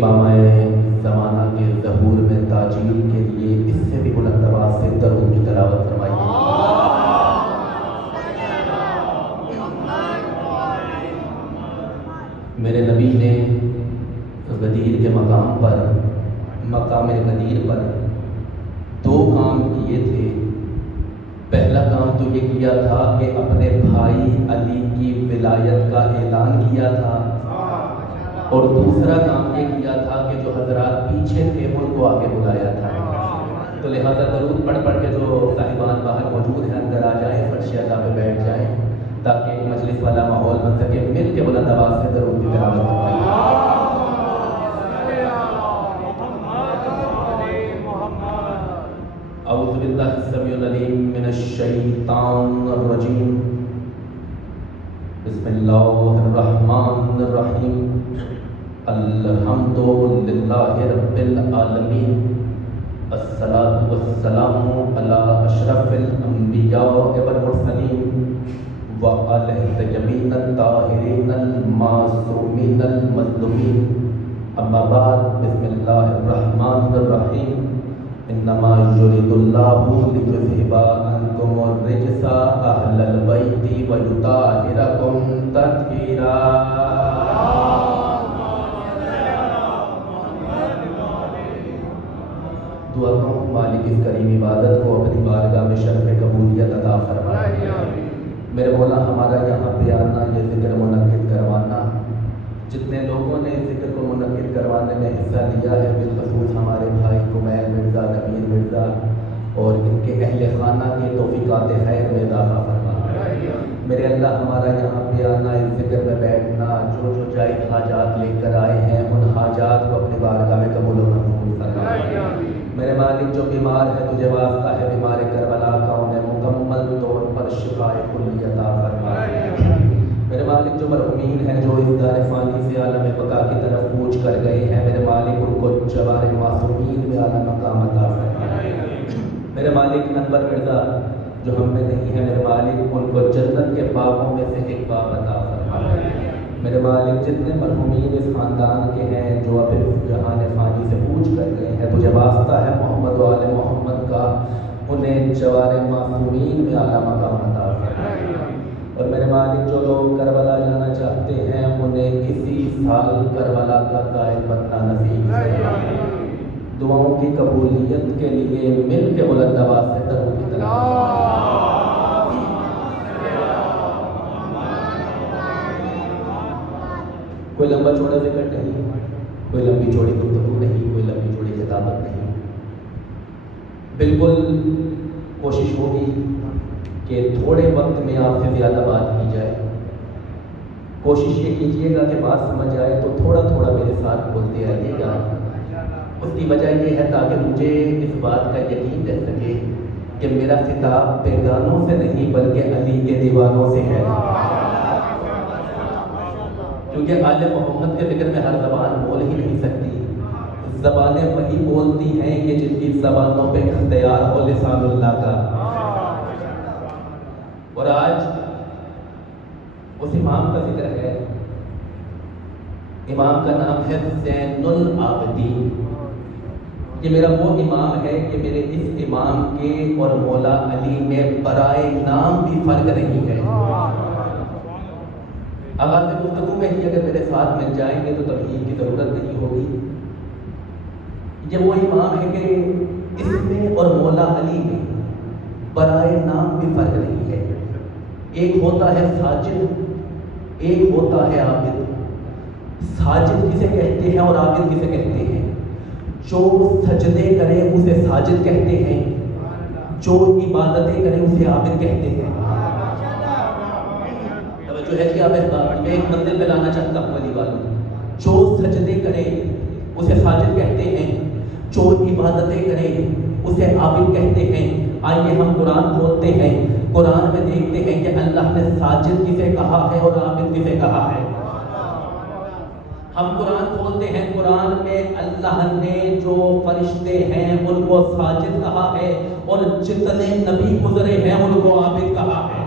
امامۂ زمانہ کے ظہور میں تاجیل کے لیے اس سے بھی بلند آواز سے درود کی تلاوت فرمائیے۔ میرے نبی نے غدیر کے مقام پر، مقام غدیر پر دو کام کیے تھے۔ پہلا کام تو یہ کیا تھا کہ اپنے بھائی علی کی ولایت کا اعلان کیا تھا، اور دوسرا کام یہ کیا تھا کہ جو حضرات پیچھے تھے ان کو آگے بلایا تھا۔ تو لہذا درود پڑھ پڑھ کے جو صاحبان باہر موجود ہیں اندر آ جائیں، فرش اعلیٰ پہ بیٹھ جائیں تاکہ ایک مجلس والا ماحول بن سکے۔ مل کے بلند آواز سے درود کی تلاوت فرمائیے۔ اعوذ باللہ السمیع العلیم من الشیطان الرجیم، بسم اللہ الرحمن الرحیم، الحمد للہ رب العالمین، الصلاۃ والسلام علی اشرف الانبیاء والمرسلین وعلی الطیبین الطاہرین المعصومین المظلومین، اما بعد، بسم اللہ الرحمن الرحیم، انما یرید اللہ لیذھب عنکم الرجس اہل البیت ویطہرکم تطہیرا۔ دعا کروں مالک اس کریم عبادت کو اپنی بارگاہ میں شرف قبولیت عطا فرمائے۔ میرے مولا، ہمارا یہاں پہ آنا، یہ ذکر منعقد کروانا، جتنے لوگوں نے اس ذکر کو منعقد کروانے میں حصہ لیا ہے، بالخصوص ہمارے بھائی کمیل مرزا، کبیر مرزا اور ان کے اہل خانہ کے توفیقات خیر میں اضافہ فرما۔ میرے اللہ، ہمارا یہاں پہ آنا، اس ذکر میں بیٹھنا، جو جو جائز حاجات لے کر آئے ہیں ان حاجات کو اپنی بارگاہ میں قبول و منظور فرما۔ میرے مالک، جو بیمار ہے تجھے واسطہ ہے بیمار کربلا کا، انہیں مکمل طور پر شفائے کلی عطا فرما۔ میرے مالک، جو مرحومین ہیں جو اس دار فانی سے عالم بقا کی طرف کوچ کر گئے ہیں، میرے مالک ان کو جوار معصومین میں اعلیٰ مقام عطا فرما۔ میرے مالک، انور مرزا جو ہم میں نہیں ہے، میرے مالک ان کو جنت کے باغوں میں سے ایک باغ عطا فرما۔ میرے مالک، جتنے مرحومین اس خاندان کے ہیں جو اب اس جہان فانی سے کوچ کر گئے ہیں، تجھے واسطہ ہے محمد و آل محمد کا، انہیں جوار معصومین میں اعلیٰ مقام عطا فرما۔ اور میرے مالک، جو لوگ کربلا جانا چاہتے ہیں انہیں اسی سال کربلا کا زائر بننا نصیب فرما۔ دعاؤں کی قبولیت کے لیے مل کے بلند آواز سے درود کی تلاوت۔ کوئی لمبا چوڑا ذکر نہیں، کوئی لمبی چوڑی گفتگو نہیں، کوئی لمبی چوڑی خطابت نہیں، بالکل کوشش ہوگی کہ تھوڑے وقت میں آپ سے زیادہ بات کی جائے۔ کوشش یہ کیجیے گا کہ بات سمجھ آئے تو تھوڑا تھوڑا میرے ساتھ بولتے رہیے گا۔ اس کی وجہ یہ ہے تاکہ مجھے اس بات کا یقین رہ سکے کہ میرا خطاب بیگانوں سے نہیں بلکہ علی کے دیوانوں سے ہے، کیونکہ آل محمد کے ذکر میں ہر زبان بول ہی نہیں سکتی۔ زبانیں وہی بولتی ہیں کہ جن کی زبانوں پہ اختیار ہو لسان اللہ کا۔ اور آج اس امام کا ذکر ہے، امام کا نام ہے زین العابدین۔ یہ میرا وہ امام ہے کہ میرے اس امام کے اور مولا علی میں برائے نام بھی فرق نہیں ہے۔ آغاز گفتگو میں ہی اگر میرے ساتھ مل جائیں گے تو تمہید کی ضرورت نہیں ہوگی۔ یہ وہ امام ہے کہ اس میں اور مولا علی میں برائے نام بھی فرق نہیں ہے۔ ایک ہوتا ہے ساجد، ایک ہوتا ہے عابد۔ ساجد کسے کہتے ہیں اور عابد کسے کہتے ہیں؟ جو سجدے کرے اسے ساجد کہتے ہیں، جو عبادتیں کرے اسے عابد کہتے ہیں۔ توجہ ہے کہ میں ایک منزل پہ لانا چاہتا ہوں علی والوں۔ جو سجدے کرے اسے ساجد کہتے ہیں، جو عبادتیں کرے اسے عابد کہتے ہیں۔ آئیے ہم قرآن کھولتے ہیں، قرآن میں دیکھتے ہیں کہ اللہ نے ساجد کسے کہا ہے اور عابد کسے کہا ہے۔ ہم قرآن کھولتے ہیں، قرآن میں اللہ نے جو فرشتے ہیں ان کو ساجد کہا ہے اور جتنے نبی گزرے ہیں ان کو عابد کہا ہے۔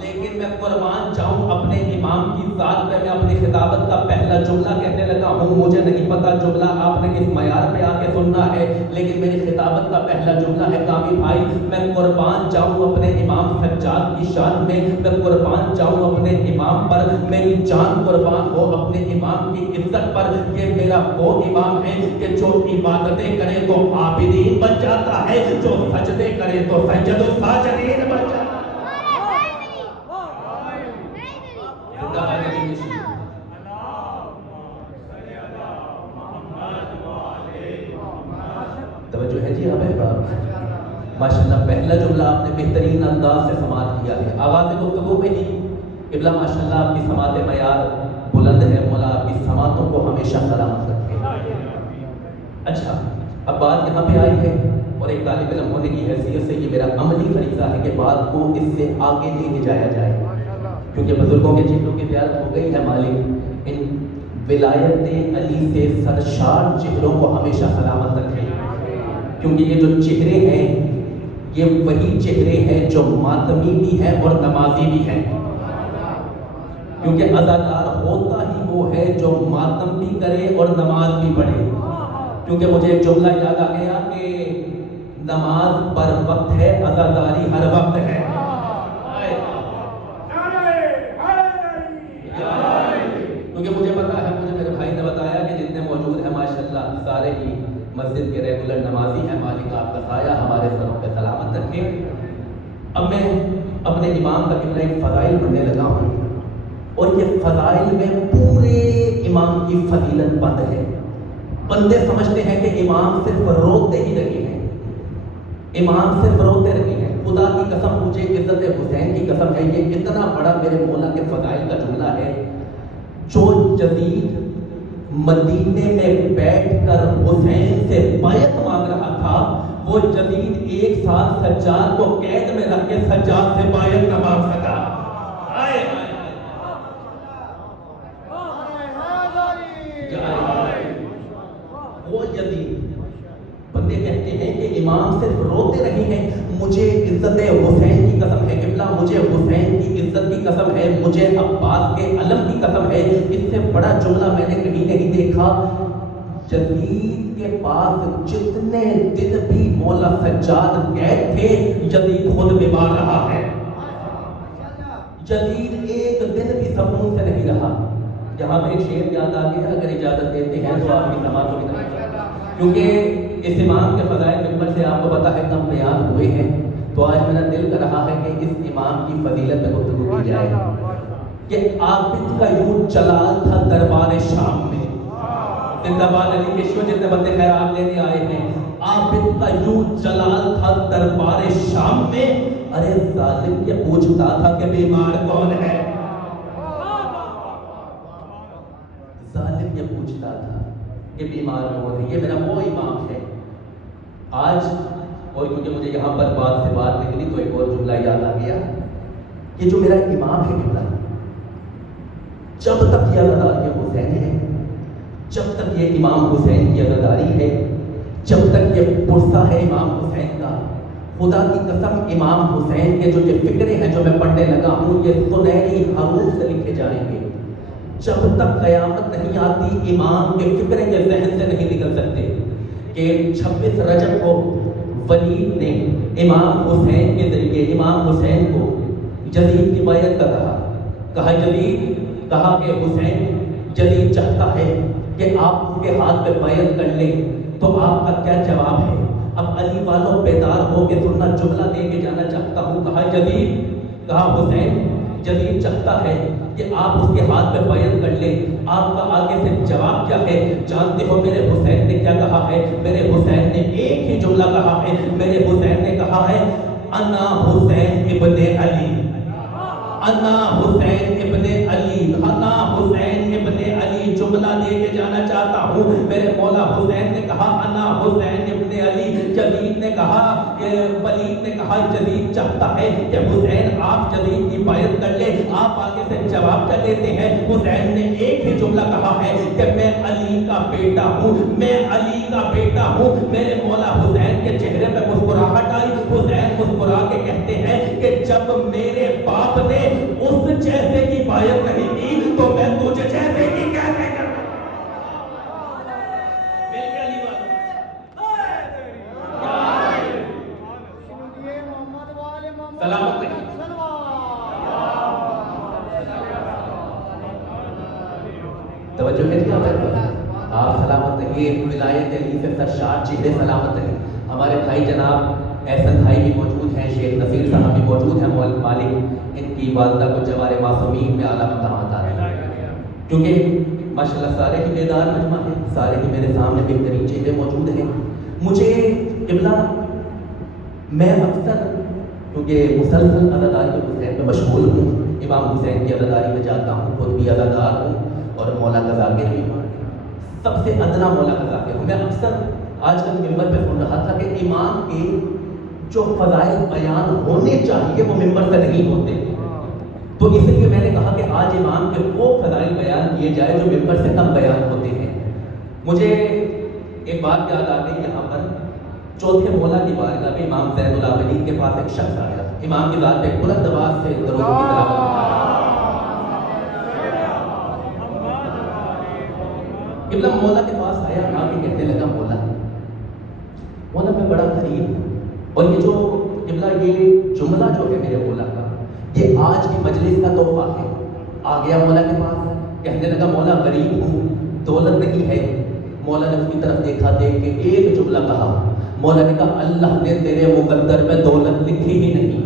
لیکن میں قربان جاؤں اپنے امام کی ذات پہ. میں اپنی خطابت کا پہلا جملہ کہنے لگا ہوں. مجھے نہیں پتا جملہ آپ نے کس معیار پہ آ کے سننا ہے, لیکن میری خطابت کا پہلا جملہ ہے کامی بھائی, میں قربان جاؤں اپنے امام سجاد کی شان میں. میں قربان جاؤں اپنے امام پر, میری جان قربان ہو اپنے امام کی عزت پر. یہ میرا وہ امام ہے کہ جو عبادتیں کرے تو عابدین بن جاتا ہے, جو سجدے کرے تو سجد و ساجدین بن جاتا ہے. توجہ ہے جی آپ احباب, ماشاءاللہ پہلا جملہ آپ نے بہترین انداز سے سماعت کیا ہے. آغاز گفتگو میں ہی قبلہ ماشاءاللہ آپ کی سماعت معیار بلند ہے, مولا آپ کی سماعتوں کو ہمیشہ سلامت رکھے. اچھا, اب بات یہاں پہ آئی ہے اور ایک طالب علم ہونے کی حیثیت سے یہ میرا عملی فریضہ ہے کہ بات کو اس سے آگے لے کے جایا جائے, کیونکہ بزرگوں کے چہروں کی زیارت ہو گئی ہے. مالک ان ولایت علی سے سرشار چہروں کو ہمیشہ سلامت رکھے, کیونکہ یہ جو چہرے ہیں یہ وہی چہرے ہیں جو ماتمی بھی ہیں اور نمازی بھی ہیں. کیونکہ عزادار ہوتا ہی وہ ہے جو ماتم بھی کرے اور نماز بھی پڑھے. کیونکہ مجھے ایک جملہ یاد آ گیا کہ نماز پر وقت ہے, عزاداری ہر وقت ہے. کیونکہ مجھے پتا ہے, مجھے میرے بھائی نے بتایا کہ جتنے موجود ہیں ماشاءاللہ سارے ہی مسجد کے ریگولر نمازی ہیں. مالک آپ کا سایہ ہمارے سروں پہ سلامت رکھے. اب میں اپنے امام کا قبلہ ایک فضائل پڑھنے لگا ہوں, اور یہ فضائل میں پورے امام کی فضیلت بند ہے. بندے سمجھتے ہیں کہ امام صرف روتے ہی رہے ہیں, امام صرف روتے رہے ہیں. خدا کی قسم, مجھے عزت حسین کی قسم ہے, یہ اتنا بڑا میرے مولا کے فضائل کا جملہ ہے. جو جدید مدینے میں بیٹھ کر حسین سے بیعت مانگ رہا تھا, وہ جدید ایک سال سجاد کو قید میں رکھ کے سجاد سے بیعت نہ مانگ سکا. وہ جدید بندے کہتے ہیں کہ امام صرف روتے رہے ہیں. مجھے عزت حسین کی قسم ہے قبلہ, مجھے حسین کی عزت کی قسم ہے, مجھے عباس کے علم کی قسم ہے, اس سے بڑا جملہ میں نے کہیں نہیں دیکھا. جدید کے پاس جتنے دن بھی مولا سجاد قید تھے, جدید خود بیمار رہا ہے. جدید ایک دن بھی سکون سے نہیں رہا. جہاں پہ ایک شعر یاد آ گیا, اگر اجازت دیتے ہیں تو آپ کی سماعتوں کی طرف, کیونکہ اس امام کے فضائل ممبر سے آپ کو پتا ہے کم بیان ہوئے ہیں, تو آج میرا دل کر رہا ہے کہ اس امام کی فضیلت میں گفتگو کی جائے. کہ عابد کا یوں جلال تھا دربار شام میں, زندہ باد علی کے شو جتنے بندے خیرات لینے آئے ہیں. عابد کا یوں جلال تھا دربار شام میں, ارے ظالم یہ پوچھتا تھا کہ بیمار کون ہے. ظالم یہ پوچھتا تھا کہ بیمار کون ہے. یہ میرا وہ امام ہے. آج اور کیونکہ مجھے یہاں پر بات سے بات نکلی تو ایک اور جملہ یاد آ گیا. یہ جو میرا امام ہے قبلہ, جب تک یہ عزاداری حسین ہے, جب تک یہ امام حسین کی عزاداری ہے, جب تک یہ پرسہ ہے امام حسین کا, خدا کی قسم امام حسین کے جو یہ فکرے ہیں جو میں پڑھنے لگا ہوں, یہ سنہری حروف سے لکھے جائیں گے. جب تک قیامت نہیں آتی امام کے فکرے کے ذہن سے نہیں نکل سکتے. کہ 26 رجب کو ولید نے امام حسین کے ذریعے امام حسین کو جدید کی بیعت کا کہا جدید, کہا کہ حسین جدید چاہتا ہے کہ آپ اس کے ہاتھ پہ بیعت کر لیں, تو آپ کا کیا جواب ہے؟ اب علی والوں بیدار ہو کے سننا, جملہ دے کے جانا چاہتا ہوں. کہا جدید, کہا حسین جدید چاہتا ہے کہ آپ اس کے ہاتھ پہ بیعت کر لیں. آپ کا آگے سے جواب کیا ہے؟ جانتے ہو میرے حسین نے کیا کہا ہے؟ میرے حسین نے ایک ہی جملہ کہا ہے. میرے حسین نے کہا ہے انا حسین ابن علی, انا حسین ابن علی, انا حسین ابن علی. جملہ دے کے جانا چاہتا ہوں. میرے مولا حسین نے کہا انا حسین ابن علی. جدید نے کہا, ولید نے کہا جدید چاہتا ہے کہ حسین آپ جدید کی بیعت کر لیں. آپ آگے سے جواب کیا دیتے ہیں؟ حسین نے ایک ہی جملہ کہا ہے کہ میں علی کا بیٹا ہوں, میں علی کا بیٹا ہوں. میرے مولا حسین کے چہرے پہ مسکراہٹ آئی. حسین مسکرا کے کہتے ہیں کہ جب میرے باپ نے اس عنایت نہیں کی تو میں تجھے جیسے کی کیسے کروں. مل کے علی والوں سلامت رہیے. توجہ ہے جی آپ سلامت رہیے. ولایت علی سے سرشار چہرے سلامت رہیے. ہمارے بھائی جناب احسن بھائی بھی موجود ہیں, شیخ نصیر صاحب بھی موجود ہیں. مالک ان کی والدہ کو جوار معصومین میں اعلیٰ مقام عطا کرے. کیونکہ ماشاءاللہ سارے ہی بیدار مجمع ہیں, سارے ہی میرے سامنے بہترین چہرے موجود ہیں. مجھے قبلہ میں اکثر کیونکہ مسلسل اداکاری حسین میں مشغول ہوں, امام حسین کی اداکاری میں جاتا ہوں, خود بھی اداکار ہوں اور مولا کا ذاکر بھی ہوں, سب سے ادنا مولا کا ذاکر ہوں. میں اکثر آج کل ممبر پہ سن رہا تھا کہ امام کے جو فضائل بیان ہونے چاہیے وہ ممبر سے نہیں ہوتے, تو اس لیے میں نے کہا کہ آج امام کے وہ فضائل بیان کیے جائے جو ممبر سے کم بیان ہوتے ہیں. مجھے ایک بات یاد آ گئی, یہاں پر چوتھے مولا کی بارگاہ میں امام زین العابدین کے پاس ایک شخص آیا, امام کی ذات پہ بلند آواز سے درود کی تلاوت قبلہ مولا کے پاس آیا, آ کے کہنے لگا مولا میں بڑا غریب ہوں, اور یہ جو قبلہ یہ جملہ جو ہے میرے مولا کا یہ آج کی مجلس کا تحفہ ہے. آ گیا مولا کے پاس, کہنے لگا مولا غریب ہوں, دولت نہیں ہے. مولا نے اس کی طرف دیکھا, دیکھ کے ایک جملہ کہا. مولا نے کہا اللہ نے تیرے مقدر میں دولت لکھی ہی نہیں.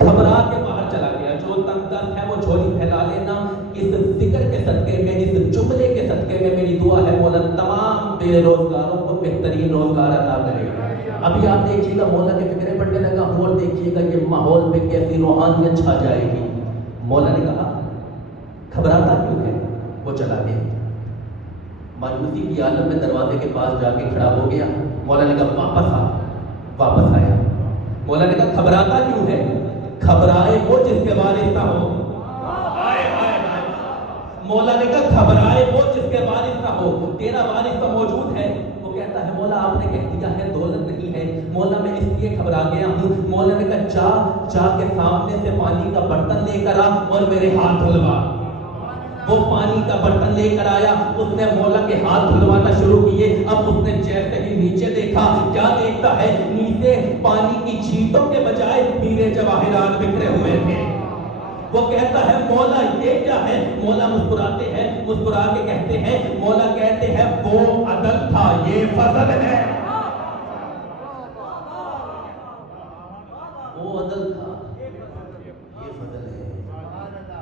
گھبرا کے باہر چلا گیا. جو تنگ دست ہے وہ جھولی پھیلا لینا. اس ذکر کے صدقے میں, اس جملے کے صدقے میں میری دعا ہے مولا تمام بے روزگاروں کو بہترین روزگار عطا کرے. ابھی آپ دیکھیے گا مولا کے فکریں پڑھنے لگا ہوں, اور دیکھیے گا یہ ماحول میں کیسی روحانیت چھا جائے گی. مولا نے کہا گھبراتا کیوں ہے. وہ چلا گیا. مایوسی کی عالم میں دروازے کے پاس جا کے کھڑا ہو گیا. مولا نے کہا واپس آیا. مولا نے کہا گھبراتا کیوں ہے. گھبرائے وہ جس کے وارث نہ ہو. مولا نے کہا گھبرائے وہ جس کے وارث نہ ہو. تیرا وارث تو موجود ہے. وہ کہتا ہے مولا آپ نے کہہ دیا ہے دولت نہیں ہے. مولا میں اس لیے گھبرا گیا ہوں. مولا نے کہا جا کے سامنے سے پانی کا برتن لے کر آ اور میرے ہاتھ دھلوا. وہ پانی کا برتن لے کر آیا, اس نے مولا کے ہاتھ دھلوانا شروع کیے. اب اس نے جیسے ہی نیچے دیکھا, کیا دیکھتا ہے, نیچے پانی کی چھینٹوں کے بجائے ہیرے جواہرات بکھرے ہوئے تھے. وہ کہتا ہے مولا یہ کیا ہے. مولا مسکراتے ہیں, مسکرا کے کہتے ہیں, مولا کہتے ہیں وہ عدل تھا یہ فضل ہے. وہ عدل تھا یہ فضل ہے.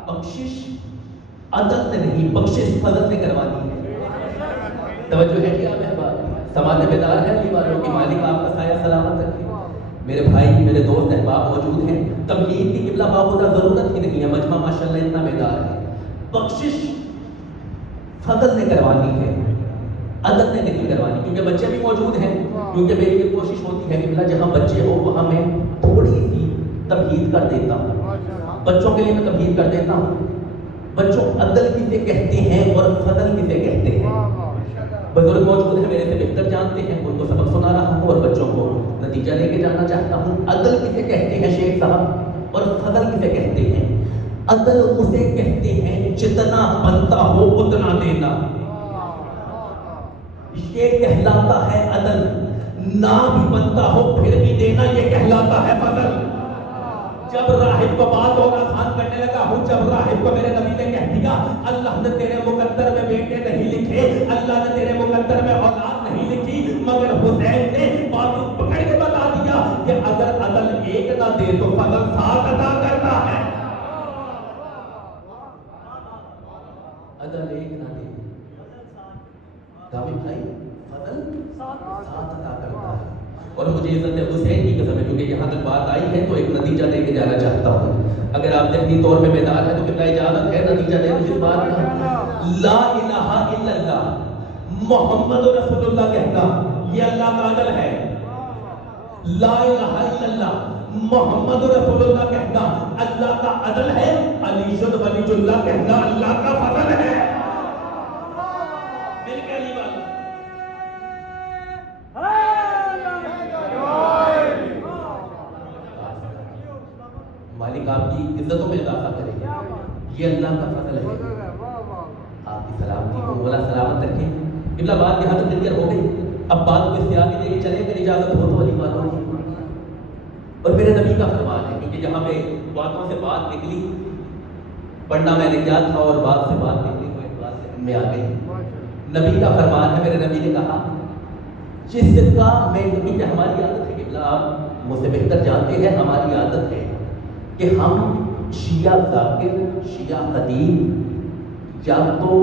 بخشش عدل نے نہیں, بخشش فضل نے کروانی ہے. توجہ ہے جی آپ احباب, سماعت بیدار ہے علی والوں کی. مالک آپ کا سایہ سلامت رکھے. میرے بھائی میرے دوست احباب موجود ہیں. تمہید کی قبلہ باخدا ضرورت ہی نہیں ہے, مجمع ماشاءاللہ اتنا بیدار ہے. بخشش فضل نے کروانی ہے, عدل نے نہیں کروانی. کیونکہ بچے بھی موجود ہیں, کیونکہ میری یہ کوشش ہوتی ہے قبلہ جہاں بچے ہو وہاں میں تھوڑی سی تمہید کر دیتا ہوں. بچوں کے لیے میں تمہید کر دیتا ہوں. بچوں عدل کسے کہتے ہیں اور فضل کسے کہتے ہیں. بزرگ موجود ہیں میرے سے بہتر جانتے ہیں, ان کو سبق سنا رہا ہوں اور بچوں کو نتیجہ لے کے جانا چاہتا ہوں. عدل کسے کہتے ہیں شیخ صاحب, اور فضل کسے کہتے ہیں. عدل اسے کہتے ہیں جتنا بنتا ہو اتنا دینا. یہ کہلاتا ہے عدل. نہ بھی بنتا ہو پھر بھی دینا, یہ کہلاتا ہے فضل. جب راہب کو بات اور آسان کرنے لگا ہوں, جب راہب کو میرے نبی نے کہہ دیا اللہ نے تیرے مقدر میں بیٹے نہیں لکھے, اللہ نے تیرے مقدر میں اولاد نہیں لکھی, مگر حسین نے بات پکڑ کے بتا دیا کہ اگر عدل ایک نہ دے تو فضل 7 عطا کرتا ہے. عدل ایک نہ دے دامی بھائی, فضل 7 عطا کرتا ہے. اور مجھے عزت حسین کی قسم ہے, کیونکہ یہاں تک بات آئی ہے تو ایک نتیجہ دے کے جانا چاہتا ہوں. اگر آپ ذہنی طور پہ بیدار ہیں تو کتنا اجازت ہے نتیجہ دے اس بات کا. لا الہ الا اللہ محمد رسول اللہ کہنا یہ اللہ کا عدل ہے. لا الہ الا اللہ محمد رسول اللہ کہنا اللہ کا عدل ہے. علی ولی اللہ کہنا اللہ کا فضل ہے. مل کے علی والوں مالک آپ کی عزتوں میں اضافہ کرے. یہ اللہ کا فضل ہے۔ آپ کی سلامتی کو مولا سلامت رکھے۔ قبلہ بات یہاں تو کلیئر ہو گئی، اب بات کو اس آگے لے کے چلیں اگر اجازت ہو تو علی والوں کی۔ اور میرے نبی کا فرمان ہے، کیونکہ جہاں پہ باتوں سے بات نکلی، پڑھنا میں نے کیا تھا اور بات سے بات نکلی تو ایک بات سے میں آ گئی۔ نبی کا فرمان ہے، میرے نبی نے کہا جس کا میں، کیونکہ ہماری عادت ہے قبلہ، آپ مجھ سے بہتر جانتے ہیں، ہماری عادت ہے کہ ہم شیعہ ذاکر، شیعہ خطیب یا تو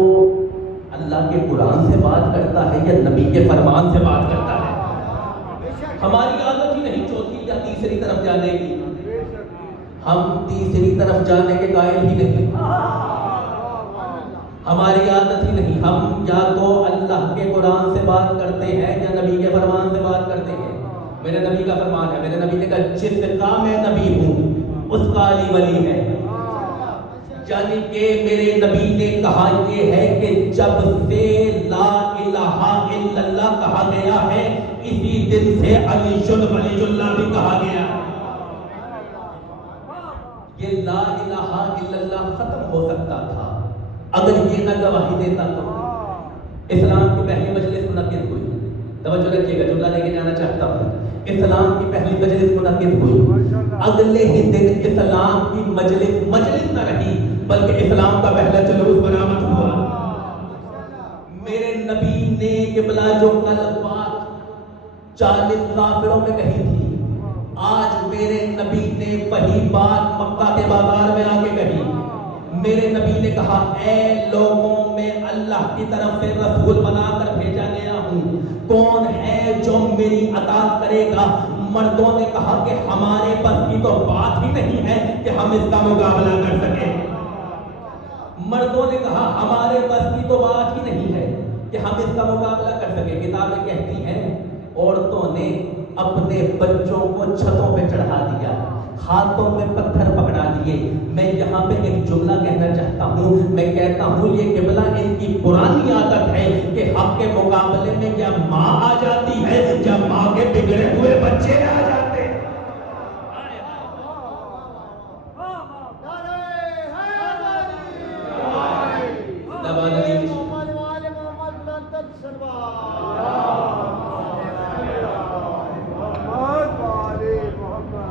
اللہ کے قرآن سے بات کرتا ہے یا نبی کے فرمان سے بات کرتا ہے۔ ہماری عادت ہی نہیں چوتھی یا تیسری طرف جانے کی، ہم تیسری طرف جانے کے قائل ہی نہیں، ہماری عادت ہی نہیں۔ ہم یا تو اللہ کے قرآن سے بات کرتے ہیں یا نبی کے فرمان سے بات کرتے ہیں۔ میرے نبی کا فرمان ہے، میرے نبی نے کہا جس کا میں نبی ہوں اس کا علی ولی ہے۔ یعنی کہ میرے نبی نے کہا یہ ہے کہ جب سے لا الہ الا اللہ کہا گیا ہے، اسی دن سے علی ولی اللہ بھی کہا گیا۔ یہ لا الہ الا اللہ ختم ہو سکتا تھا اگر یہ نہ گواہی دیتا تو۔ اسلام کی پہلی مجلس منعقد ہوئی، توجہ رکھیے گا، جملہ لے کے جانا چاہتا ہوں۔ اسلام کی پہلی مجلس منعقد ہوئی، اگلے ہی دن اسلام کی مجلس نہ رہی بلکہ اسلام کا پہلا جلوس برآمد ہوا۔ میرے نبی نے قبلہ جو کل بات 40 کافروں میں کہی تھی، آج میرے نبی نے وہی بات مکہ کے بازار میں آ کے کہی۔ میرے نبی نے کہا اے لوگوں میں اللہ کی طرف سے رسول بنا کر بھیجا گیا ہوں، کون ہے جو میری اطاعت کرے گا؟ مردوں نے کہا کہ ہمارے بس کی تو بات ہی نہیں ہے کہ ہم اس کا مقابلہ کر سکیں۔ مردوں نے کہا ہمارے بس کی تو بات ہی نہیں ہے کہ ہم اس کا مقابلہ کر سکیں۔ کتابیں کہتی ہیں عورتوں نے اپنے بچوں کو چھتوں پہ چڑھا دیا، ہاتھوں میں پتھر پکڑا دیے۔ میں یہاں پہ ایک جملہ کہنا چاہتا ہوں، میں کہتا ہوں یہ قبلہ ان کی پرانی عادت ہے کہ حق کے مقابلے میں یا ماں آ جاتی ہے یا ماں کے بگڑے ہوئے بچے آ جاتے ہیں۔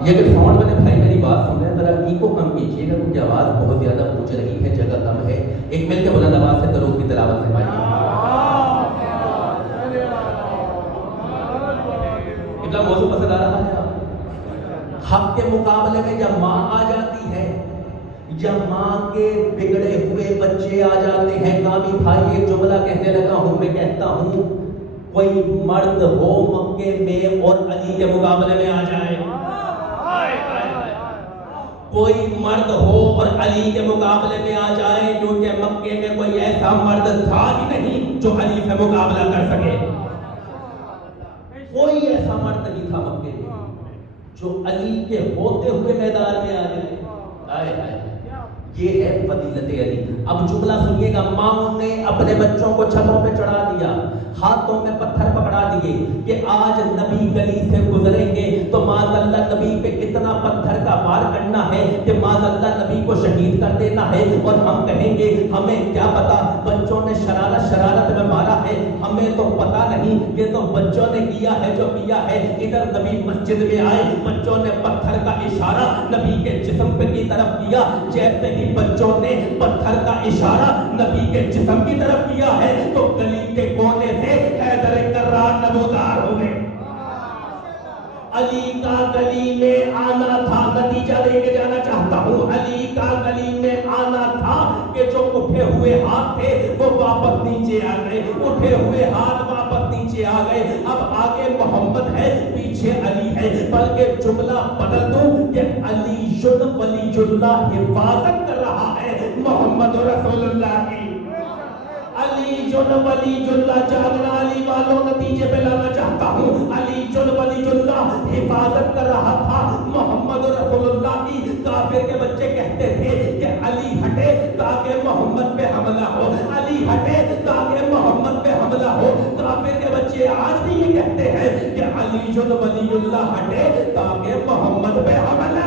یہ جو ساؤنڈ والے بھائی میری بات سن رہے ہیں ذرا ایکو کم کیجیے گا کیونکہ آواز بہت زیادہ گونج رہی ہے، جگہ کم ہے۔ ایک مل کے بلند آواز سے درود کی تلاوت فرمائیے۔ کتنا موضوع پسند آ رہا ہے آپ؟ حق کے مقابلے میں جب ماں آ جاتی ہے، جب ماں کے بگڑے ہوئے بچے آ جاتے ہیں۔ کامی بھائی ایک جملہ کہنے لگا ہوں، میں کہتا ہوں کوئی مرد ہو مکے میں اور علی کے مقابلے میں آ جائے، کوئی مرد ہو اور علی کے مقابلے میں آ جائے، کیونکہ مکے میں کوئی ایسا مرد تھا ہی نہیں جو علی سے مقابلہ کر سکے۔ کوئی ایسا مرد نہیں تھا مکے میں جو علی کے ہوتے ہوئے میدان میں آ جائے۔ آئے آئے، یہ ہے فضیلت علی۔ اب جملہ سنیے گا، ماں نے اپنے بچوں کو چھتوں پہ چڑھا دیا، ہاتھوں میں پتھر پکڑا دیے کہ آج نبی گلی سے گزریں گے تو معاذ اللہ نبی پہ اتنا پتھر کا وار کرنا ہے کہ معاذ اللہ نبی کو شہید کر دینا ہے، اور ہم کہیں گے ہمیں کیا پتا، بچوں نے شرارت میں مارا ہے، ہمیں تو پتا نہیں، یہ تو بچوں نے کیا ہے جو کیا ہے۔ ادھر نبی مسجد میں آئے، بچوں نے پتھر کا اشارہ نبی کے جسم پہ کی طرف کیا، جیسے ہی بچوں نے پتھر کا اشارہ نبی کے جسم کی طرف کیا ہے تو گلی کے کونے سے حیدر کرار نمودار ہو گئے۔ علی کا گلی میں آنا تھا، نتیجہ دے کے جانا چاہتا ہوں، علی کا گلی میں آنا تھا کہ جو اٹھے ہوئے ہاتھ تھے وہ واپس نیچے آ گئے، اٹھے ہوئے ہاتھ واپس نیچے آ گئے۔ اب آگے محمد ہے، پیچھے علی ہے، بلکہ جملہ بدل دوں کہ علی ولی اللہ حفاظت کر رہا ہے محمد رسول اللہ کی۔ علی ولی اللہ، جاننا علی والوں نتیجے پہ لانا چاہتا ہوں، علی ولی اللہ حفاظت کر رہا تھا محمد رسول اللہ کی۔ کافر کے بچے کہتے تھے کہ علی ہٹے تاکہ محمد پہ حملہ ہو، علی ہٹے تاکہ محمد پہ حملہ ہو۔ کافر کے بچے آج بھی یہ کہتے ہیں کہ علی ولی اللہ ہٹے تاکہ محمد پہ حملہ۔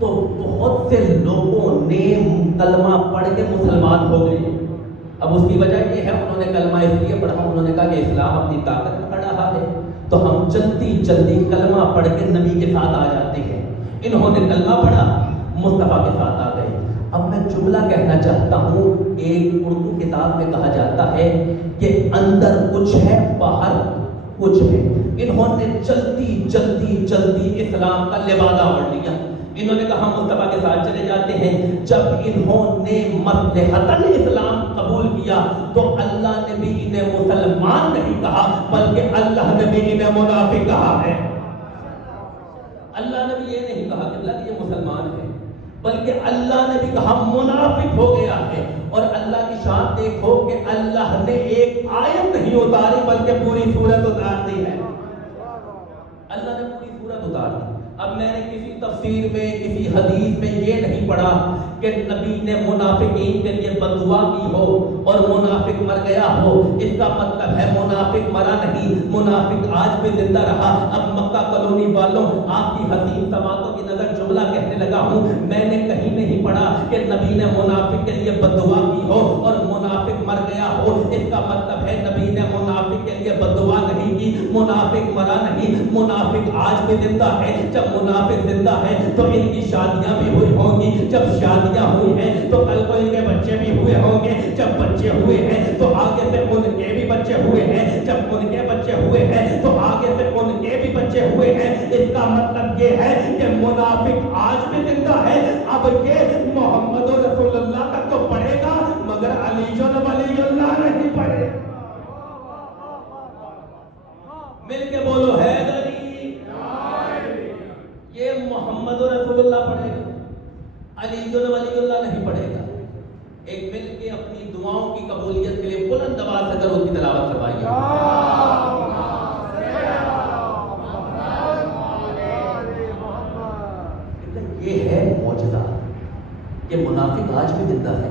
تو بہت سے لوگوں نے کلمہ پڑھ کے مسلمان ہو گئے. اب اس کی وجہ یہ ہے انہوں نے کلمہ اس لیے پڑھا, انہوں نے کہا کہ اسلام اپنی طاقت میں پڑھ رہا ہے, تو ہم جلدی جلدی کلمہ پڑھ کے نبی کے ساتھ آ جاتے ہیں. انہوں نے کلمہ پڑھا, مصطفیٰ کے ساتھ آ گئے. اب میں جملہ کہنا چاہتا ہوں, ایک اردو کتاب میں کہا جاتا ہے کہ اندر کچھ ہے باہر کچھ ہے. انہوں نے جلدی جلدی جلدی اسلام کا لبادہ اوڑھ لیا. انہوں نے کہا مصطفیٰ کے ساتھ چلے جاتے ہیں. جب انہوں نے مصلحتاً اسلام قبول کیا تو اللہ نے بھی انہیں مسلمان نہیں کہا, بلکہ اللہ نے بھی انہیں منافق کہا ہے. اللہ نے بھی یہ نہیں کہا کہ اللہ یہ مسلمان ہے, بلکہ اللہ نے بھی کہا منافق ہو گیا ہے. اور اللہ کی شان دیکھو کہ اللہ نے ایک آیت نہیں اتاری بلکہ پوری سورت اتار دی ہے. اللہ نے پوری سورت اتار دی. اب میں نے کسی تفسیر میں کسی حدیث میں یہ نہیں پڑھا کہ نبی نے منافقین کے لیے بد دعا کی ہو اور منافق مر گیا ہو. اس کا مطلب ہے منافق مرا نہیں, منافق آج بھی زندہ رہا. اب مکہ کالونی والوں, آپ کی حسین سماعتوں کی نظر جملہ کہنے لگا ہوں, میں نے کہیں نہیں پڑھا کہ نبی نے منافق کے لیے بد دعا کی ہو اور منافق مر گیا ہو. اس کا مطلب ہے نبی نے منافق کے لیے بد دعا نہیں کی, منافق مرا نہیں, منافق آج بھی زندہ ہے. جب منافق زندہ ہے تو ان کی شادیاں بھی ہوئی ہوں گی, جب شادیاں ہوئی ہیں تو کل کو ان کے بچے بھی ہوئے ہوں گے, جب بچے ہوئے ہیں تو آگے سے ان کے بھی بچے ہوئے ہیں, جب ان کے بچے ہوئے ہیں تو آگے سے ان کے بھی بچے ہوئے ہیں. اس کا مطلب یہ ہے کہ منافق آج بھی زندہ ہے. اب یہ محمد رسول اللہ تک تو پڑھے گا مگر علی ولی اللہ نہیں پڑھے. مل کے بولو حیدری. یہ محمد رسول اللہ پڑھے گا, علی ولی اللہ نہیں پڑھے گا. ایک مل کے اپنی دعاؤں کی قبولیت کے لیے بلند آواز سے درود کی تلاوت کروائیے. یہ ہے معجزہ کہ منافق آج بھی زندہ ہے.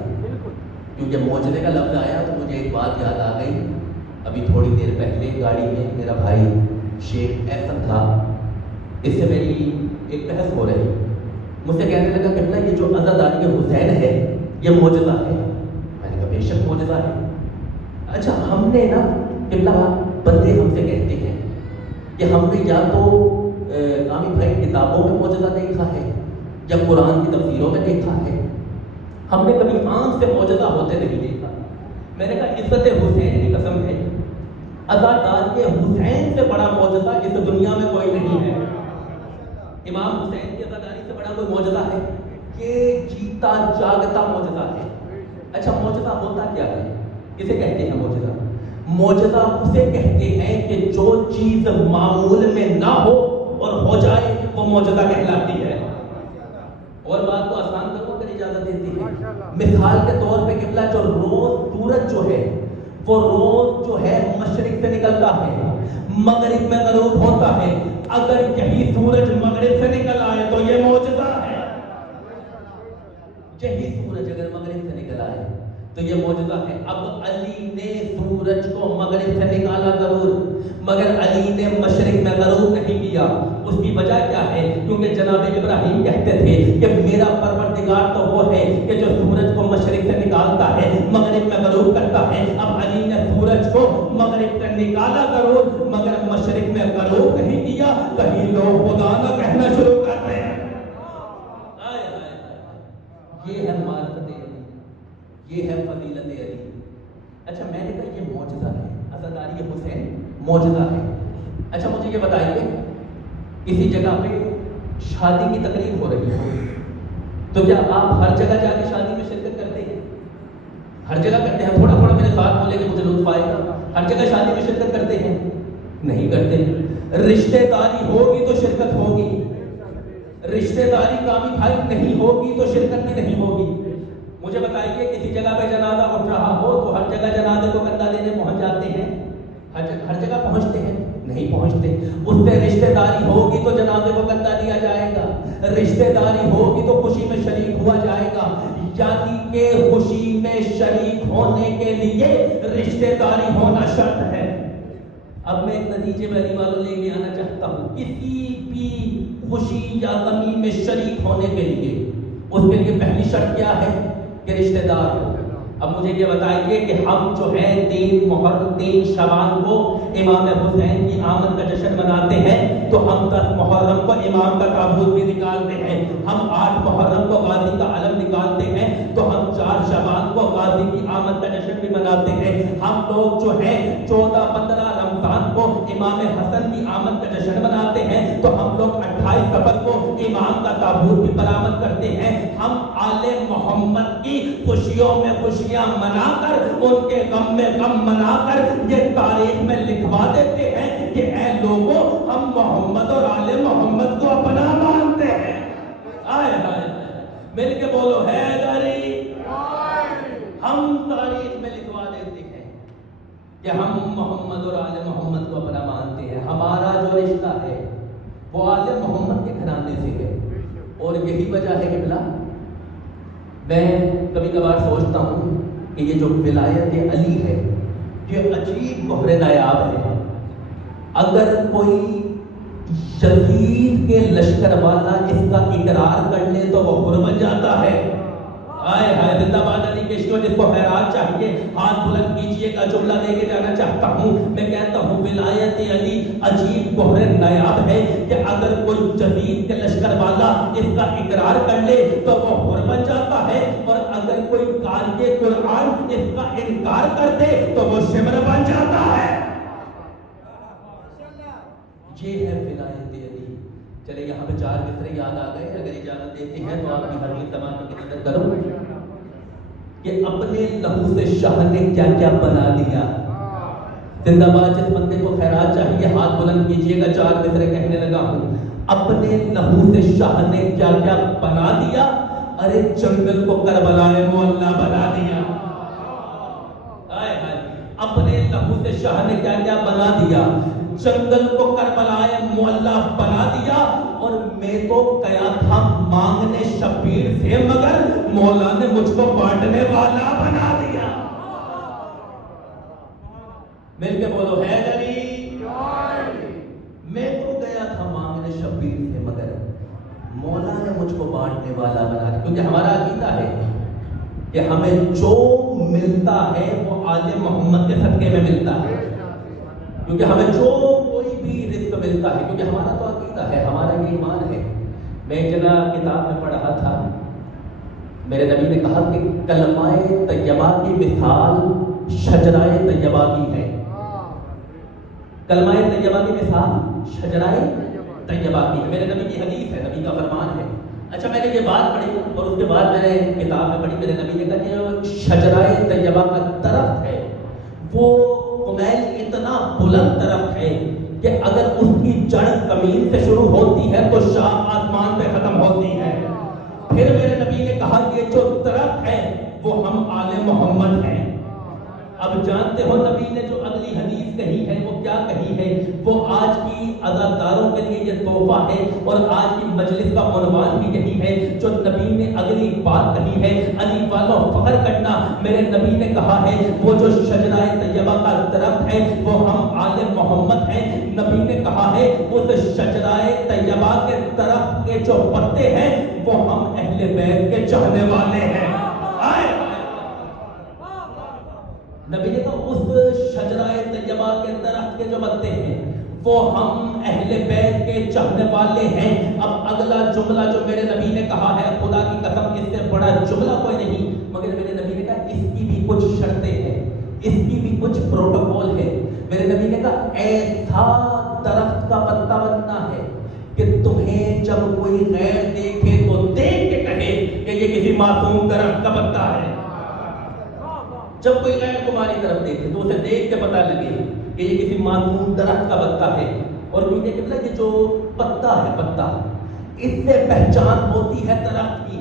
کیونکہ معجزے کا لفظ آیا تو مجھے ایک بات یاد آ گئی. ابھی تھوڑی دیر پہلے گاڑی میں میرا بھائی شیخ احسن تھا, اس سے میری ایک بحث ہو رہی. مجھ سے کہنے لگا کہ یہ جو عزاداری حسین ہے یہ معجزہ ہے. میں نے کہا بے شک معجزہ ہے. اچھا ہم نے نا قبلہ بندے ہم سے کہتے ہیں کہ ہم نے یا تو کامی بھائی کتابوں میں معجزہ دیکھا ہے یا قرآن کی تفسیروں میں دیکھا ہے, ہم نے کبھی آنکھ سے معجزہ ہوتے نہیں دیکھا. میں نے کہا عزت حسین کی قسم ہے, عزاداری حسین سے بڑا معجزہ اس دنیا میں کوئی نہیں ہے. امام حسین کی عزاداری سے بڑا کوئی معجزہ ہے کہ جیتا جاگتا معجزہ ہے. اچھا معجزہ ہوتا کیا ہے, اسے کہتے ہیں معجزہ. معجزہ اسے کہتے ہیں کہ جو چیز معمول میں نہ ہو اور ہو جائے وہ معجزہ کہلاتی ہے. اور بات کو آسان کرو اگر اجازت دیتی ہے, مثال کے طور پہ قبلہ جو روز سورج جو ہے وہ روز جو ہے مشرق سے نکلتا ہے, مغرب میں غروب ہوتا ہے. اگر یہی سورج مغرب سے نکل آئے تو یہ معجزہ ہے. یہی سورج اگر مغرب سے نکل آئے تو یہ معجزہ ہے. اب علی نے سورج کو مغرب سے نکالا ضرور, مگر علی نے مشرق میں غروب نہیں کیا. اس کی وجہ کیا ہے؟ کیونکہ جناب ابراہیم کہتے تھے کہ میرا پروردگار تو وہ ہے کہ جو سورج کو مشرق سے نکالتا ہے مغرب میں غروب کرتا ہے. اب علی نے سورج کو مغرب سے نکالا ضرور مگر مشرق میں غروب نہیں کیا. کہیں لوگ خدا نہ کہنا شروع کرتے ہیں یہ ہے معرفت علی, یہ ہے فضیلت علی. اچھا میں نے کہا یہ معجزہ ہے, عزاداری حسین معجزہ ہے. اچھا مجھے یہ بتائیے, کسی جگہ پہ شادی کی تقریب ہو رہی ہے تو کیا آپ ہر جگہ جا کے شادی میں شرکت کرتے ہیں؟ ہر جگہ کرتے ہیں؟ تھوڑا تھوڑا میرے ساتھ بولے کہ مجھے لطف آئے گا. ہر جگہ شادی میں شرکت کرتے ہیں؟ نہیں کرتے. رشتہ داری ہوگی تو شرکت ہوگی, رشتہ داری کامی بھائی نہیں ہوگی تو شرکت بھی نہیں ہوگی. مجھے بتائیے کسی جگہ پہ جنازہ اٹھ رہا ہو تو ہر جگہ جنازے کو کندھا دینے پہنچ جاتے ہیں؟ ہر جگہ پہنچتے ہیں؟ نہیں پہنچتے. اس سے رشتہ داری ہوگی تو جنازے کو کندھا دیا جائے گا, رشتہ داری ہوگی تو خوشی میں شریک ہوا جائے گا. یعنی کہ خوشی میں شریک ہونے کے لیے رشتہ داری ہونا شرط ہے. اب میں ایک نتیجے میں علی والوں لے کے آنا چاہتا ہوں. کسی بھی خوشی یا غمی میں شریک ہونے کے لیے اس کے لیے پہلی شرط کیا ہے کہ رشتہ دار ہو. اب مجھے یہ بتائیے کہ ہم جو ہے 3 شعبان کو امام حسین کی آمد کا جشن مناتے ہیں، تو ہم 10 محرم کو امام کا تابوت بھی نکالتے ہیں، ہم 8 محرم کو غازی کا علم نکالتے ہیں، تو ہم 4 شعبان کو غازی کی آمد کا جشن بھی مناتے ہیں. ہم لوگ جو ہے 14-15 رمضان کو امام حسن کی آمد کا جشن مناتے ہیں، تو ہم لوگ 28 صفر کو امام کا تابوت بھی برآمد کرتے ہیں. ہم آل محمد کی خوشیوں میں خوشیاں منا کر، ان کے غم میں غم منا کر یہ تاریخ میں لکھوا دیتے ہیں کہ اے لوگوں، ہم محمد اور آل محمد کو اپنا مانتے ہیں. آئے آئے مل کے بولو حیدری. ہم تاریخ میں لکھوا دیتے ہیں کہ ہم محمد اور آل محمد کو اپنا مانتے ہیں. ہمارا جو رشتہ ہے وہ آل محمد کے گھرانے سے ہے، اور یہی وجہ ہے کہ بلا میں کبھی کبھار سوچتا ہوں کہ یہ جو ولایت علی ہے یہ عجیب گہر نایاب ہے. اگر کوئی یزید کے لشکر والا اس کا اقرار کر لے تو وہ حر بن جاتا ہے. آئے ہائے زندہ باد علی کشتی. جس کو خیرات چاہیے ہاتھ بلند کیجئے کا جملہ دے کے جانا چاہتا ہوں. میں کہتا ہوں ولایت علی عجیب گہر نایاب ہے کہ اگر کوئی یزید کے لشکر والا اس کا اقرار کر لے تو وہ حر بن جاتا ہے، اور اگر کوئی قاری قرآن اس کا انکار کر دے تو وہ شمر بن جاتا ہے. یہ ہے ولایت علی. چلے یہاں پہ 4 مصرے یاد آ گئے، اگر اجازت دیتے ہیں تو آپ کی ہر تمام کی نظر کرو کہ اپنے لہو سے شاہ نے کیا کیا بنا دیا. زندہ باد. جس بندے کو خیرات چاہیے ہاتھ بلند کیجئے گا. 4 مصرے کہنے لگا ہوں. اپنے لہو سے شاہ نے کیا کیا بنا دیا. ارے جنگل کو کربلائے معلیٰ بنا دیا. اپنے لہو سے شاہ نے کیا کیا بنا دیا. جنگل کو کربلائے معلیٰ بنا دیا. اور میں تو گیا تھا مانگنے شبیر سے، مگر مولا نے مجھ کو بانٹنے والا بنا دیا. مل کے بولو حیدری. میں تو گیا تھا مانگنے شبیر سے، مگر مولا نے مجھ کو بانٹنے والا بنا دیا. کیونکہ ہمارا عقیدہ ہے کہ ہمیں جو ملتا ہے وہ آل محمد کے صدقے میں ملتا ہے. کیونکہ ہمیں جو کوئی بھی رزق ملتا ہے، کیونکہ ہمارا تو عقیدہ ہے، ہمارا یہ ایمان ہے. میں ایک جگہ کتاب میں پڑھ رہا تھا، میرے نبی نے کہا کہ کلمہ طیبہ کی مثال شجرہ طیبہ کی ہے. کلمہ طیبہ کی مثال شجرہ طیبہ کی ہے. میرے نبی کی حدیث ہے، نبی کا فرمان ہے. اچھا میں نے یہ بات پڑھی اور اس کے بعد میں نے کتاب میں پڑھی. میرے نبی نے کہا کہ جو شجرہ طیبہ کا درخت ہے وہ کمیل اتنا بلند درخت ہے کہ اگر اس کی جڑ زمین سے شروع ہوتی ہے تو شاخ آسمان پہ ختم ہوتی ہے. پھر میرے نبی نے کہا کہ جو درخت ہے وہ ہم آل محمد ہیں. اب جانتے ہو نبی نے جو اگلی حدیث کہی ہے وہ کیا کہی ہے. وہ آج کی عزاداروں کے لیے یہ تحفہ ہے اور آج کی مجلس کا عنوان بھی یہی ہے. جو نبی نے اگلی بات کہی ہے، علی والوں فخر کرنا. میرے نبی نے کہا ہے وہ جو شجرہ طیبہ کا درخت ہے وہ ہم آل محمد ہیں. نبی نے کہا ہے اس شجرہ طیبہ کے درخت کے جو پتے ہیں وہ ہم اہل بیت کے چاہنے والے ہیں. نبی نے کہا اس شجرہ طیبہ کے درخت کے جو پتے ہیں وہ ہم اہل بیت کے چاہنے والے ہیں. اب اگلا جملہ جو میرے نبی نے کہا ہے، خدا کی قسم اس سے بڑا جملہ کوئی نہیں، مگر میرے نبی نے کہا اس کی بھی کچھ شرطیں ہیں، اس کی بھی کچھ پروٹوکول ہے. میرے نبی نے کہا ایسا درخت کا پتا بننا ہے کہ تمہیں جب کوئی غیر دیکھے تو دیکھ کے کہے کہ یہ کسی معصوم درخت کا پتا ہے. جب کوئی غیر تمہاری طرف دیکھے تو اسے دیکھ کے پتہ لگے کہ یہ کسی معصوم درخت کا پتا ہے. اور یہ کہ جو پتا ہے، پتا اس سے پہچان ہوتی ہے درخت کی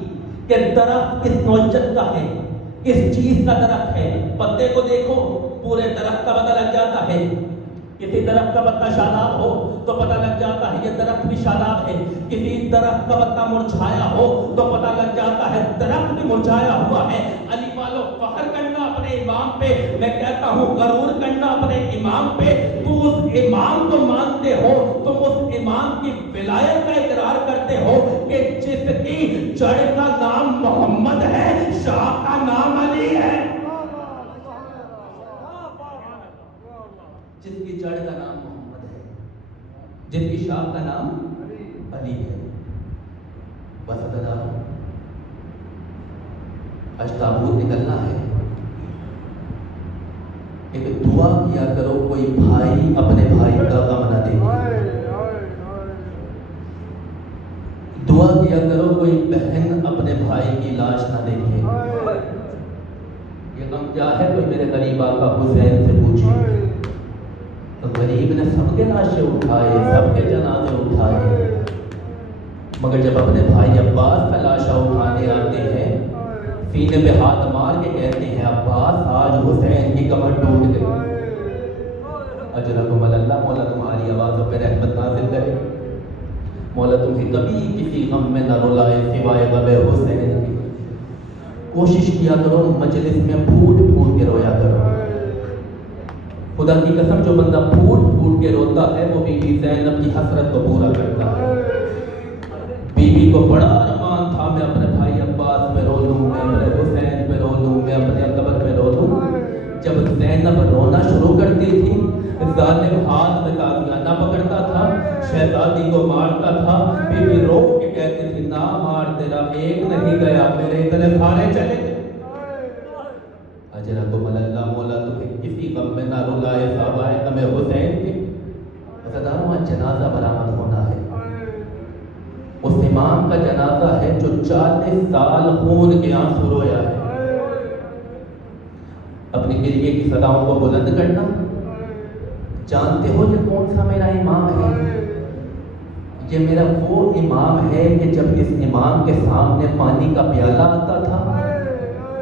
کہ درخت کس نوعیت کا ہے، کس چیز کا درخت ہے. پتے کو دیکھو پورے درخت کا پتہ لگ جاتا ہے. کسی درخت کا پتا شاداب ہو تو پتہ لگ جاتا ہے یہ درخت بھی شاداب ہے. کسی درخت کا پتا مرجھایا ہو تو پتہ لگ جاتا ہے درخت بھی مرجھایا ہوا ہے. علی والوں فخر کرنا اپنے اپنے امام پہ، میں کہتا ہوں غرور کرنا اپنے امام پہ. تم اس امام کو مانتے ہو، تم اس امام کی ولایت کا اقرار کرتے ہو کہ جس کی جڑ کا نام محمد ہے، شاخ کا نام علی ہے. جس کی جڑ کا نام محمد ہے، جس کی شاخ کا نام علی ہے. بس عزیزان، آج تابوت نکلنا ہے. ایک دعا کیا کرو کوئی بھائی اپنے بھائی کا غم نہ دیکھے. دعا کیا کرو کوئی بہن اپنے بھائی کی لاش نہ دیکھے. یہ غم کیا ہے؟ کوئی میرے غریب آقا حسین سے پوچھے. تو غریب نے سب کے لاشیں اٹھائے، سب کے جنازے اٹھائے، مگر جب اپنے بھائی عباس کا لاشا اٹھانے آتے ہیں، سینے پہ ہاتھ مار کے کہتے ہیں عباس آج حسین کی کمر ٹوٹ گئی. اجرکم اللہ، مولا تمہاری آوازوں پہ رحمت نازل کرے. مولا تمہیں کبھی کسی غم میں نہ رلائے سوائے غم حسین کی. کوشش کیا کرو مجلس میں پھوٹ پھوٹ کے رویا کرو. خدا کی قسم جو بندہ پھوٹ پھوٹ کے روتا ہے وہ بی بی زینب کی حسرت کو پورا کرتا ہے. بی بی کو بڑا ارمان تھا میں اپنے بھائی عباس پہ رو لوں، میں اپنے حسین پہ رو لوں، میں اپنے قبر پہ رو لوں. جب زینب رونا شروع کرتی تھی، ظالم ہاتھ میں تازیانہ پکڑتا تھا، شہزادی کو مارتا تھا. بی بی رو کے کہتی تھی نہ مار، تیرا ایک نہیں گیا، میرے اتنے سارے چلے گئے. اجرکم اللہ، مولا تمہیں کسی غم میں نہ رلائے سوائے غم حسین کے. عزیزانو، آج جنازہ برآمد ہونا ہے. اس امام کا جنازہ ہے جو 40 سال خون کے آنسو رویا ہے. اپنی گریے کی صداؤں کو بلند کرنا. جانتے ہو یہ کون سا میرا امام ہے؟ یہ میرا وہ امام ہے کہ جب اس امام کے سامنے پانی کا پیالہ آتا تھا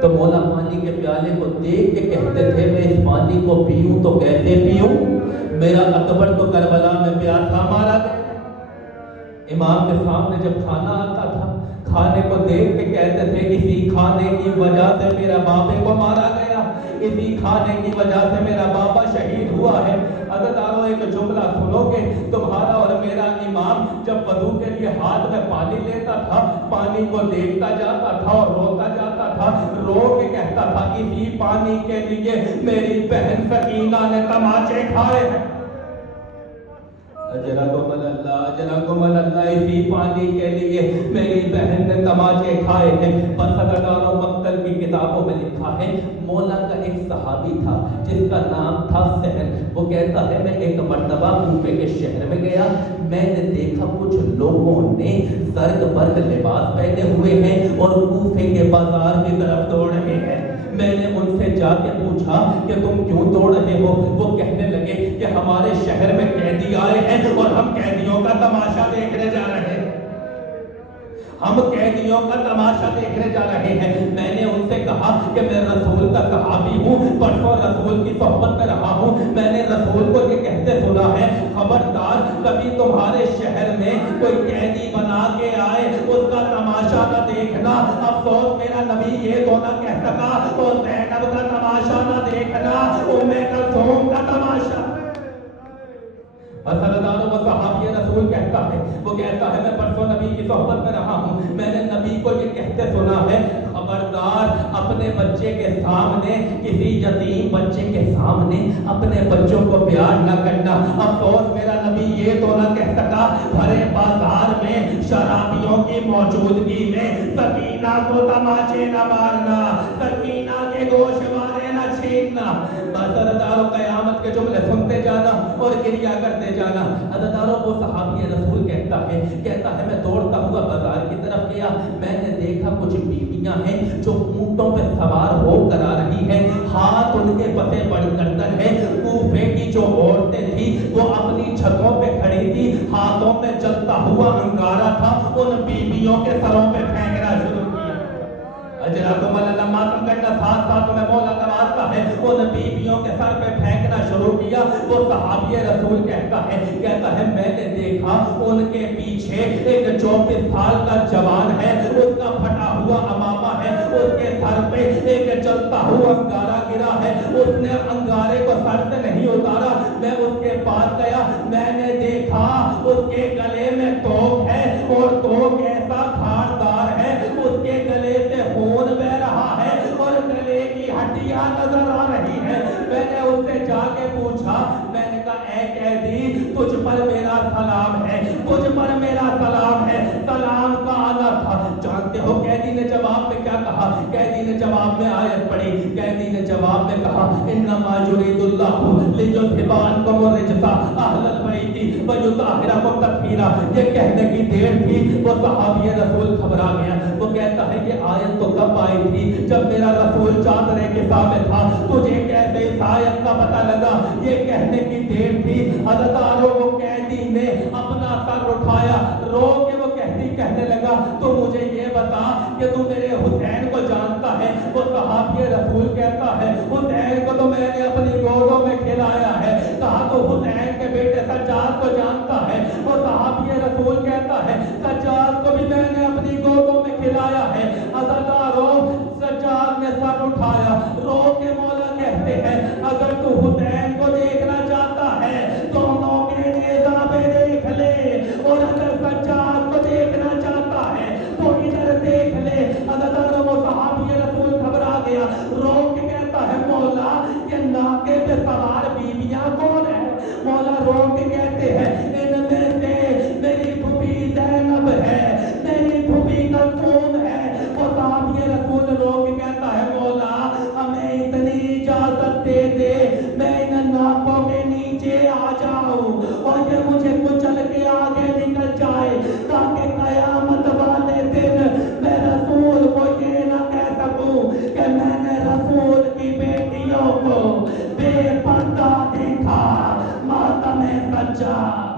تو مولا پانی کے پیالے کو دیکھ کے کہتے تھے میں اس پانی کو پیوں تو کیسے پیوں، میرا اکبر تو کربلا میں پیاسا مارا گیا. امام کے سامنے جب کھانا آتا تھا، کھانے کو دیکھ کے کہتے تھے اسی کھانے کی وجہ سے میرا بابے کو مارا گیا، اسی کھانے کی وجہ سے میرا بابا شہید ہوا ہے. عزیزانو، ایک جملہ سنو گے، تمہارا اور میرا امام جب وضو کے لیے ہاتھ میں پانی لیتا تھا، پانی کو دیکھتا جاتا تھا اور روتا جاتا تھا. رو کے کہتا تھا اسی پانی کے لیے میری بہن سکینہ نے تماچے کھائے ہیں. اجرکم اللہ، اجرکم اللہ، اسی پانی کے لیے میری بہن نے تماچے کھائے ہیں. بس عزیزانو، مقتل کی کتابوں میں لکھا ہے مولا کا ایک صحابی تھا جس کا نام تھا سہل. وہ کہتا ہے میں ایک مرتبہ کوفے کے شہر میں گیا، میں نے دیکھا کچھ لوگوں نے زرق برق لباس پہنے ہوئے ہیں اور کوفے کے بازار کی طرف دوڑ رہے ہیں. میں نے ان سے جا کے پوچھا کہ تم کیوں دوڑ رہے ہو؟ وہ کہنے لگے کہ ہمارے شہر میں قیدی آئے ہیں اور ہم قیدیوں کا تماشا دیکھنے جا رہے ہیں. ہم قیدیوں کا تماشا دیکھنے جا رہے ہیں. میں نے ان سے کہا کہ میں رسول کا صحابی ہوں، پرسوں رسول کی صحبت میں رہا ہوں، میں نے رسول کو یہ کہتے سنا ہے خبردار کبھی تمہارے شہر میں کوئی قیدی بنا کے آئے اس کا تماشا نہ دیکھنا. افسوس میرا نبی یہ تو نہ کہہ سکا تو زینب کا تماشا نہ دیکھنا، ام کلثوم کا تماشا. حضرتانو، وہ صحابی رسول کہتا ہے، وہ کہتا ہے میں پرسوں نبی کی صحبت میں رہا ہوں، میں نے نبی کو یہ کہتے سنا ہے خبردار اپنے بچے کے سامنے، کسی یتیم بچے کے سامنے اپنے بچوں کو پیار نہ کرنا. افسوس میرا نبی یہ تو نہ کہہ سکا بھرے بازار میں شرابیوں کی موجودگی میں سکینہ کو تماچے نہ مارنا، سکینہ کے گوشت مارے نہ چھیننا. بازارداروں قیامت کے جملے سنتے جانا اور گریا کرتے جانا. عزیزانو، وہ صحابی رسول کہتا ہے میں دوڑتا ہوا بازار کی طرف گیا، میں نے دیکھا کچھ بیویاں ہیں جو اونٹوں پہ سوار ہو کر آ رہی ہیں، ہاتھ ان کے پتے بڑھ کر ہے. کوفے کی جو عورتیں تھیں وہ اپنی چھتوں پہ کھڑی تھی، ہاتھوں میں جلتا ہوا انگارہ تھا، ان بیویوں کے سروں پہ پھینکنا شروع کیا. اجرکم اللہ، ماتم کرنا ساتھ ساتھ میں مولا نوازتا ہے، ان بیویوں کے سر پہ پھینکنا شروع کیا. وہ صحابی رسول کہتا ہے میں نے دیکھا ان کے پیچھے ایک 24 سال کا جوان ہے، اس کا پھٹا ہوا امامہ ہے، اس کے سر پہ ایک جلتا ہوا انگارہ گرا ہے، اس نے انگارے کو سر سے نہیں اتارا۔ میں اس کے پاس گیا، میں نے دیکھا اس کے گلے میں توق ہے، اور توق ایسا دھاردار ہے، اس کے گلے سے خون بہ رہا ہے اور گلے کی ہڈیاں نظر آ رہی ہیں۔ میں نے اس سے جا کے پوچھا، میں نے کہا اے قیدی، تجھ پر میرا سلام ہے، تجھ پر میرا سلام ہے، سلام کا آنا تھا۔ جانتے ہو قیدی نے جواب میں کیا کہا؟ قیدی نے جواب میں آیت پڑھی، قیدی نے جواب میں کہا انما یرید اللہ لیذھب عنکم الرجس اہل البیت ویطہرکم تطہیرا۔ یہ کہنے کی دیر تھی، وہ صحابی رسول گھبرا گیا، وہ کہتا ہے یہ آیت تو کب آئی تھی؟ جب میرا رسول چادرے کے سامنے تھا، تجھے کیسے اس آیت کا پتہ لگا؟ یہ کہنے کی دیر تھی۔ حضرت وہ قیدی نے اپنا سر اٹھایا، رو کے وہ قیدی کہنے لگا تو مجھے یہ بتا کہ تو میرے حسین کو جانتا ہے؟ وہ صحابی رسول کہتا ہے حسین کو تو میں نے اپنی گودوں میں کھلایا ہے۔ کہا تو حسین کے بیٹے سجاد کو جانتا ہے؟ وہ صحابی رسول کہتا ہے سجاد کو بھی میں نے اپنی گودوں میں کھلایا ہے۔ حضرت سجاد نے سر اٹھایا، رو کے مولا کہتے ہیں اگر تو حسین کو دیکھنا چاہتا ہے دونوں کے نیزابے دیکھ لے، اور اگر سجاد کو دیکھنا چاہتا ہے تو ادھر دیکھ لے۔ حضرت وہ صحابی رسول گھبرا گیا، رو کے کہتا ہے مولا یہ ناکے پہ سوار بیویاں کون ہیں؟ مولا رو کے کہتے ہیں ان میں سے میری پھوپھی زینب ہے، میری پھوپھی کلثوم ہے۔ وہ صحابی رسول رو کے کہتا ہے مولا ہمیں اتنی اجازت دے دے میں ان ناکوں کے نیچے آ جاؤں اور یہ مجھے کچل کے آگے نکل جائے، تاکہ قیامت والے دن میں رسول کو یہ نہ کہہ سکوں کہ میں نے رسول کی بیٹیوں کو بے پردہ دیکھا۔ ماتم سجاد